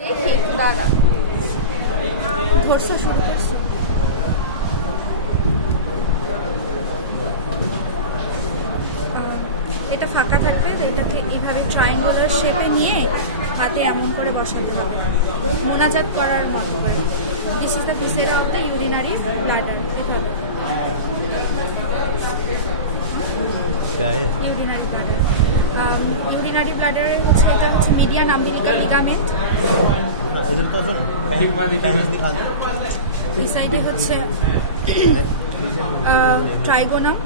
দেখি দাঁড়া ধরছো শুরু করছো এটা ফাঁকা থাকবে এটাকে এইভাবে ট্রায়াঙ্গুলার শেপে নিয়ে হাতে এমন করে বসাতে হবে মোনাজাত করার মতো করে this is the viscera of the urinary bladder এভাবে ইউরিনারি ব্লাডার ইউরিনারি ব্লাডারে হচ্ছে এটা হচ্ছে মিডিয়ান আম্বিলিকাল লিগামেন্ট এই সাইডে হচ্ছে ট্রাইগোনাম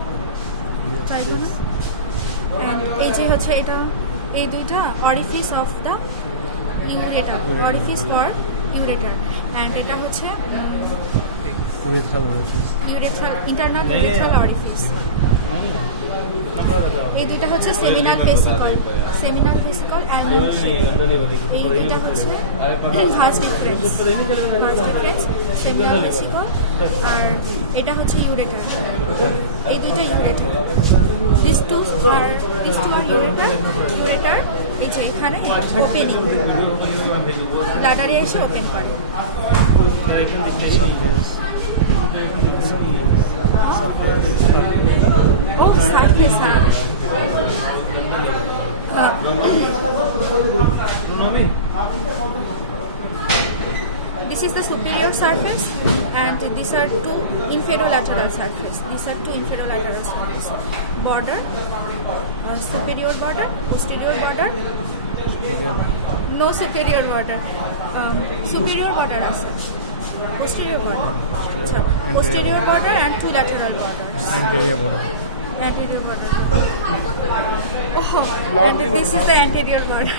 and এই যে হচ্ছে এটা এই দুইটা orifice of the ureter orifice for ureter and এটা হচ্ছে ইউরেথ্রাল ইন্টারনাল ইউরেথ্রাল অরিফিস এই দুইটা হচ্ছে সেমিনাল ভেসিকল অ্যালমন্ড শেপ এই দুইটা হচ্ছে ভাস্ট ডিফারেন্স সেমিনাল ভেসিকল আর এটা হচ্ছে ইউরেটার এই দুইটা ureter these two are ureter এই যে এখানে ওপেনিং ব্লাডারে এসে ওপেন করে ও surface This is the superior surface and these are two inferolateral surface. Border, superior border, posterior border. No superior border. Superior border also. Posterior border. Posterior border and two lateral borders. Anterior border. Oh, and this is the anterior border.